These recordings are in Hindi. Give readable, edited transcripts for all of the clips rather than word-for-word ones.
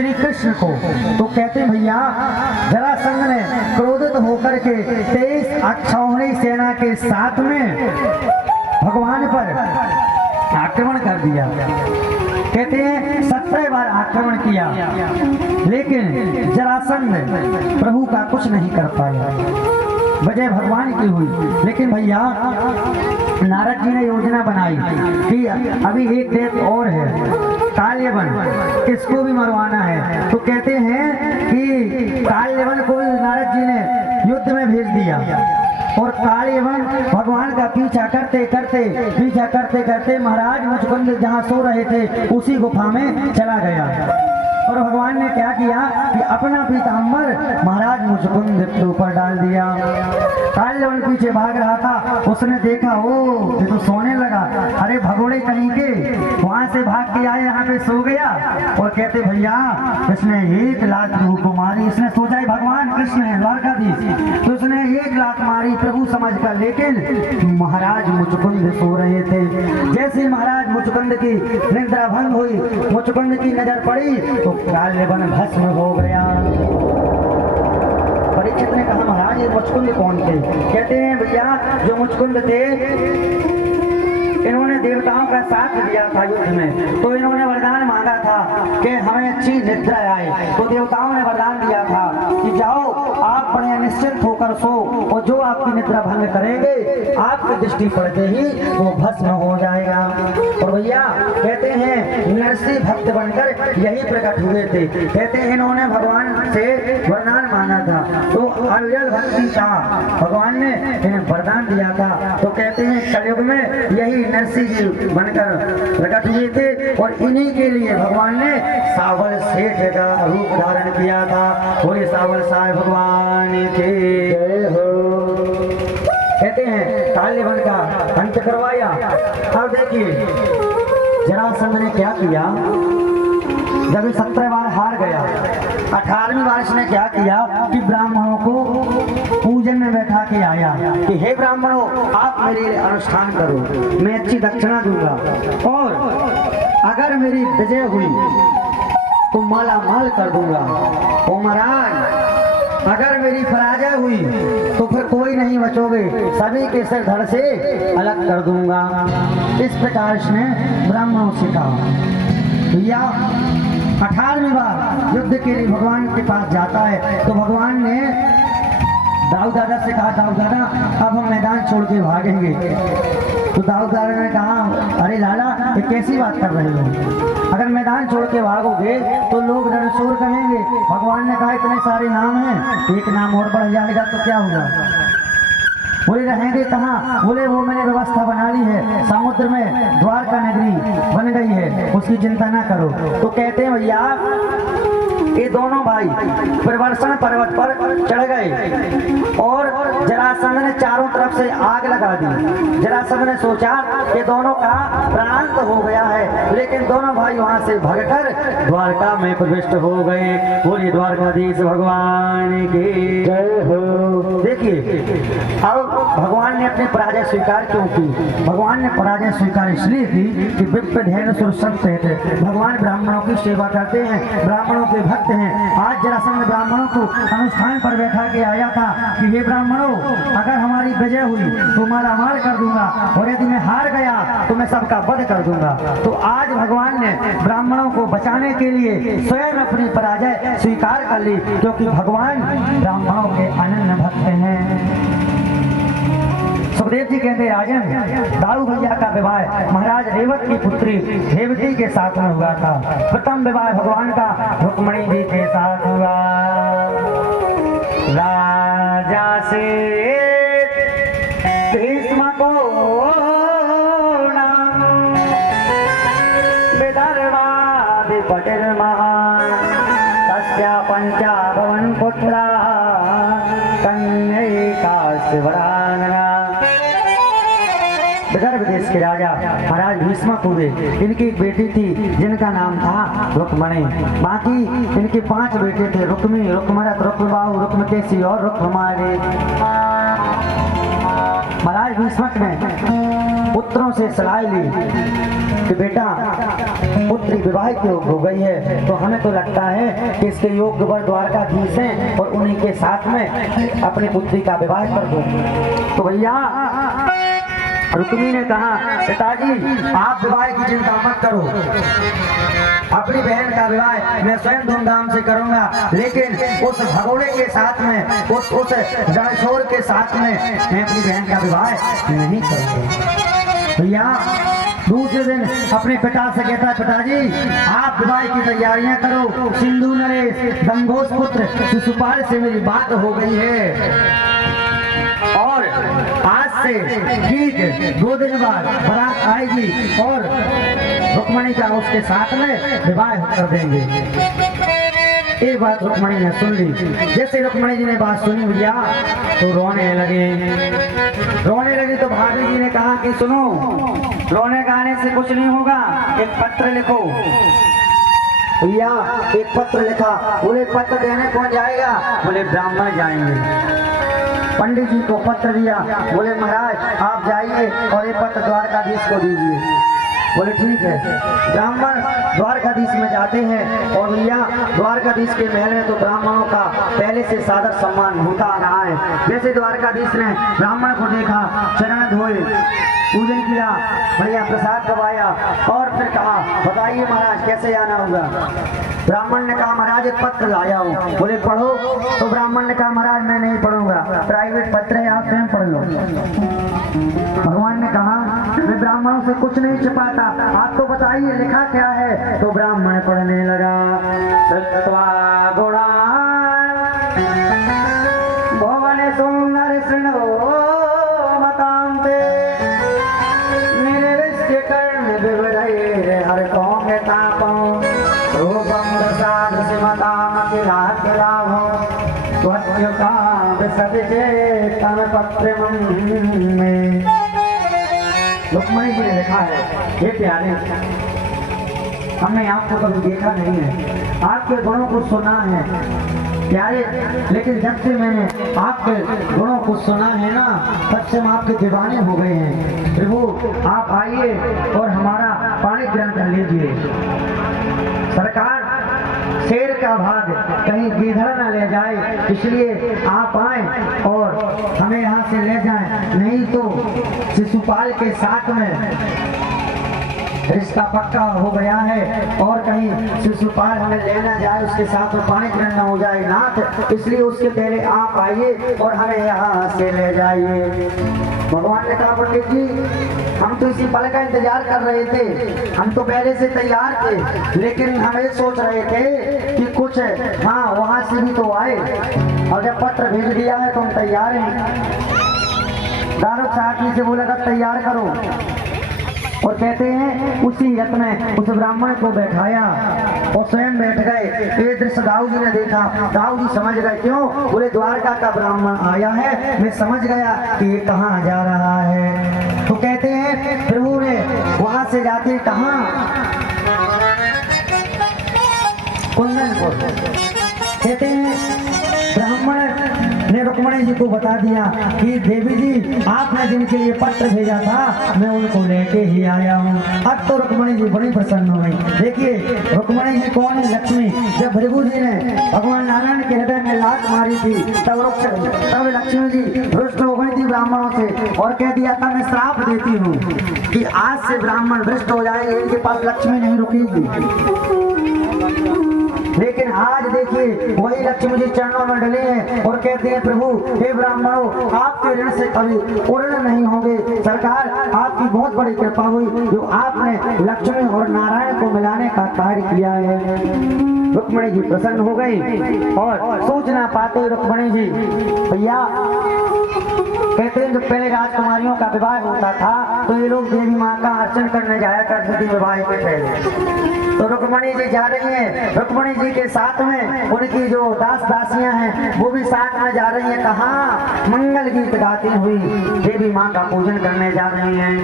श्री कृष्ण को। तो कहते भैया जरासंध ने क्रोधित होकर के 23 अक्षौहिणी सेना के साथ में भगवान पर आक्रमण कर दिया। कहते हैं 17 बार आक्रमण किया, लेकिन जरासंध प्रभु का कुछ नहीं कर पाया। वजह भगवान की हुई। लेकिन भैया नारद जी ने योजना बनाई कि अभी एक डेट और है, काल्यवन, इसको भी मरवाना है। तो कहते हैं कि काल्यवन को नारद जी ने युद्ध में भेज दिया और काल्यवन भगवान का पीछा करते करते महाराज मुचकुंद जहाँ सो रहे थे उसी गुफा में चला गया। और भगवान ने क्या किया कि अपना पीताम्बर महाराज मुचकुंद के ऊपर डाल दिया। काल्यवन पीछे भाग रहा था, उसने देखा ओ ये तो सोने लगा, अरे भगोड़े कहीं के वहां से भाग के आए, यहाँ पे सो गया। और कहते भैया इसने 1 लाख को मारी। इसने सोचा है भगवान कृष्ण है द्वारकाधीश, तो उसने 1 लाख मारी प्रभु समझ कर। लेकिन महाराज मुचकुंद सो रहे थे। जैसे महाराज मुचकुंद की निद्रा भंग हुई, मुचकुंद की नजर पड़ी तो काल्यवन भस्म हो गया। परीक्षित ने कहा महाराज ये मुचकुंद कौन थे? कहते हैं भैया जो मुचकुंद थे इन्होंने देवताओं का साथ दिया था युद्ध में, तो इन्होंने वरदान मांगा था कि हमें अच्छी निद्रा आए। तो देवताओं ने वरदान दिया था कि जाओ आप बड़े निश्चिंत होकर सो, और जो आपकी निद्रा भंग करेंगे आपकी दृष्टि पड़ते ही वो भस्म हो जाएगा। और भैया कहते हैं नरसिंह भक्त बनकर यही प्रकट हुए थे। कहते हैं इन्होंने भगवान से वरदान मांगा था, तो अविरल भक्ति का भगवान ने इन्हें वरदान दिया था। तो कहते हैं कलयुग में यही नरसिंह जी बनकर प्रकट हुए थे, और इन्हीं के लिए भगवान ने सावल सेठ का रूप धारण किया था। बोले सावल साहेब भगवान के जय हो। कहते हैं काल्यवन का अंत करवाया। अब देखिए जरासंध ने क्या किया, जब 17 बार हार गया, 18वीं बार इसने क्या किया कि ब्राह्मणों को पूजन में बैठा के आया कि हे ब्राह्मणों आप मेरे लिए अनुष्ठान करो, मैं अच्छी दक्षिणा दूंगा, और अगर मेरी विजय हुई तो माला माल कर दूंगा। ओ महाराज अगर मेरी पराजय हुई तो फिर कोई नहीं बचोगे, सभी के सिर धड़ से अलग कर दूंगा। इस प्रकार इसने ब्राह्मणों से कहा। भैया 18वीं बार युद्ध के लिए भगवान के पास जाता है, तो भगवान ने दाऊद दादा से कहा दाऊद दादा अब हम मैदान छोड़ के भागेंगे। तो दाऊद दादा ने कहा अरे लाला ये कैसी बात कर रहे हो, अगर मैदान छोड़ के भागोगे तो लोग रणशूर कहेंगे। भगवान ने कहा इतने सारे नाम हैं, एक नाम और बढ़ जाएगा तो क्या होगा? बोले रहेंगे कहाँ? बोले वो मैंने व्यवस्था बना ली है, समुद्र में द्वारका नगरी बन गई है, उसकी चिंता ना करो। तो कहते हैं भैया ये दोनों भाई प्रवर्षण पर्वत पर चढ़ गए और जरासंध ने चारों तरफ से आग लगा दी। जरासंध ने सोचा कि दोनों का प्राणांत हो गया है, लेकिन दोनों भाई वहां से भागकर द्वारका में प्रविष्ट हो गए। बोलिए द्वारकाधीश भगवान की जय हो। देखिए अब भगवान ने अपनी पराजय स्वीकार क्यों की? भगवान ने पराजय स्वीकार इसलिए की कि विप्र धेनु सुरसंत थे, भगवान ब्राह्मणों की सेवा करते हैं, ब्राह्मणों के भक्त हैं। आज जरासंध ब्राह्मणों को अनुष्ठान पर बैठा के आया था कि हे ब्राह्मणों अगर हमारी विजय हुई तो माला माल कर दूंगा, और यदि मैं हार गया तो मैं सबका वध कर दूंगा। तो आज भगवान ने ब्राह्मणों को बचाने के लिए स्वयं अपनी पराजय स्वीकार कर ली, क्योंकि भगवान ब्राह्मणों के अनन्य भक्त हैं। सुखदेव जी कहते राजन दाऊ भैया का विवाह महाराज रेवत की पुत्री रेवती के साथ में हुआ था। प्रथम विवाह भगवान का रुक्मणी जी के साथ हुआ। राजा से भीष्म को विदर्भाधिपतिर् महान् तस्या पंचाभवन पुत्रा कन्यका शिवरांगना। विदर्भ देश के राजा महाराज भीष्म हुए। इनकी एक बेटी थी जिनका नाम था रुक्मणी। बाकी इनके 5 बेटे थे, रुक्मी, रुक्मरथ, रुक्मबाहु, रुक्मकेशी और रुक्माली। महाराज भीष्मक ने पुत्रों से सलाह ली कि बेटा पुत्री विवाह की हो गई है, तो हमें तो लगता है कि इसके योग्य वर द्वारकाधीश हैं और उन्हीं के साथ में अपनी पुत्री का विवाह कर दो। तो भैया रुक्मिणी ने कहा पिताजी आप विवाह की चिंता मत करो, अपनी बहन का विवाह मैं स्वयं धूमधाम से करूंगा, लेकिन उस भगोड़े के साथ में उस रणछोड़ के साथ में मैं अपनी बहन का विवाह नहीं करूंगा। भैया दूसरे दिन अपने पिता से कहता है पिताजी आप विवाह की तैयारियां करो, सिंधु नरेश गंगोस पुत्र शिशुपाल से मेरी बात हो गई है और आज से ठीक 2 दिन बाद बारात आएगी और रुक्मिणी का उसके साथ में विवाह कर देंगे। ये बात रुक्मिणी ने सुन ली। जैसे रुक्मिणी जी ने बात सुनी भैया तो रोने लगी तो भाभी जी ने कहा कि सुनो, रोने गाने से कुछ नहीं होगा, एक पत्र लिखो। भैया एक पत्र लिखा। बोले पत्र देने कौन जाएगा? बोले ब्राह्मण जाएंगे। पंडित जी को पत्र दिया। बोले महाराज आप जाइए और ये पत्र द्वारकाधीश को दीजिए। बोले ठीक है। ब्राह्मण द्वारकाधीश में जाते हैं और भैया द्वारकाधीश के महल में तो ब्राह्मणों का पहले से सादर सम्मान होता आ रहा है। जैसे द्वारकाधीश ने ब्राह्मण को देखा, चरण धोए, पूजन किया, भैया प्रसाद करवाया और फिर कहा बताइए महाराज कैसे आना होगा। ब्राह्मण ने कहा महाराज एक पत्र लाया हूँ। बोले पढ़ो। तो ब्राह्मण ने कहा महाराज मैं नहीं पढ़ूंगा, प्राइवेट पत्र है आप स्वयं पढ़ लो। भगवान ने कहा मैं ब्राह्मणों से कुछ नहीं छिपाता, आप तो बताइए लिखा क्या है। तो ब्राह्मण पढ़ने लगा। सत्वा गुणा भुवन सुंदर शृणो मतांते निर्विष्ट कर्ण विवरैर हर कौम तापं रूपं प्रसाद सिमतामखिलाखिलाभो त्वत्युकाम सदिचेतन पत्रमं में। रुक्मिणी जी ने लिखा है ये प्यारे हमने आपको कभी देखा नहीं है, आपके गुणों को सुना है प्यारे, लेकिन जब से मैंने आपके गुणों को सुना है ना तब से हम आपके दीवाने हो गए हैं। प्रभु आप आइए और हमारा पाणी ग्रहण कर लीजिए। सरकार शेर का भाग कहीं गीधड़ न ले जाए, इसलिए आप आए और हमें यहाँ से ले जाएं, नहीं तो शिशुपाल के साथ में रिश्ता पक्का हो गया है और कहीं शिशुपाल हमें लेना जाए उसके साथ में पानी ग्रहण न हो जाए नाथ, इसलिए उसके पहले आप आइए और हमें यहाँ से ले जाइए। भगवान ने कहा पंडित जी हम तो इसी पल का इंतजार कर रहे थे, हम तो पहले से तैयार थे, लेकिन हम ये सोच रहे थे कि कुछ हाँ वहाँ से भी तो आए और जब पत्र भेज दिया है तो हम तैयार हैं। दारुक साहब से बोला था तैयार करो और कहते हैं उसी रथ में उस ब्राह्मण को बैठाया और स्वयं बैठ गए। ये दृश्य दाऊद जी ने देखा। दाऊद जी समझ गए, क्यों? बोले द्वारका का ब्राह्मण आया है, मैं समझ गया कि ये कहाँ जा रहा है। तो कहते हैं प्रभु ने वहां से जाते कहाँ कुंदनपुर। कहते हैं ब्राह्मण ने रुक्मिणी जी को बता दिया कि देवी जी आपने जिनके लिए पत्र भेजा था मैं उनको लेके ही आया हूँ। अब तो रुक्मिणी जी बड़ी प्रसन्न हो गई। देखिए रुक्मिणी जी कौन है? लक्ष्मी। जब भृगु जी ने भगवान नारायण के हृदय में लात मारी थी तब लक्ष्मी जी भ्रष्ट हो गई थी ब्राह्मणों से और कह दिया था मैं श्राप देती हूँ कि आज से ब्राह्मण भ्रष्ट हो जाएंगे, इनके पास लक्ष्मी नहीं रुकेगी। लेकिन आज देखिए वही लक्ष्मी जी चरणों में डले हैं और कहते हैं प्रभु हे ब्राह्मणों आपके ऋण से कभी पूर्ण नहीं होंगे। सरकार आपकी बहुत बड़ी कृपा हुई जो आपने लक्ष्मी और नारायण को मिलाने का कार्य किया है। रुक्मिणी जी प्रसन्न हो गई और सूचना पाते रुक्मिणी जी भैया कहते हैं जब पहले राजकुमारियों का विवाह होता था तो ये लोग देवी माँ का अर्चन करने जाया करते थे विवाह के पहले। तो रुक्मिणी जी जा रही हैं, रुक्मिणी जी के साथ में उनकी जो दास दासियां हैं वो भी साथ में जा रही हैं। कहाँ? मंगल गीत गाती हुई देवी माँ का पूजन करने जा रही हैं।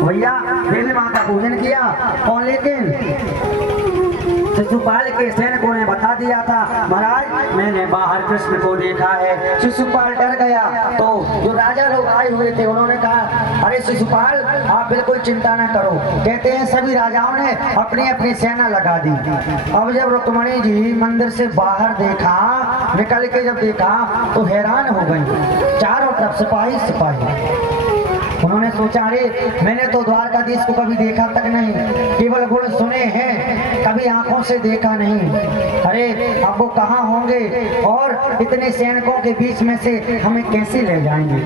भैया देवी माँ का पूजन किया और लेकिन शिशुपाल के सैनिकों ने बता दिया था, महाराज मैंने बाहर कृष्ण को देखा है। शिशुपाल डर गया। तो जो राजा लोग आए हुए थे उन्होंने कहा, अरे शिशुपाल आप बिल्कुल चिंता न करो। कहते हैं सभी राजाओं ने अपनी अपनी सेना लगा दी। अब जब रुक्मणी जी मंदिर से बाहर देखा, निकल के जब देखा तो हैरान हो गई। चारों तरफ सिपाही सिपाही। उन्होंने सोचा, अरे मैंने तो द्वारकाधीश को कभी देखा तक नहीं, केवल गुण सुने हैं, कभी आंखों से देखा नहीं। अरे अब वो कहाँ होंगे और इतने सैनिकों के बीच में से हमें कैसे ले जाएंगे।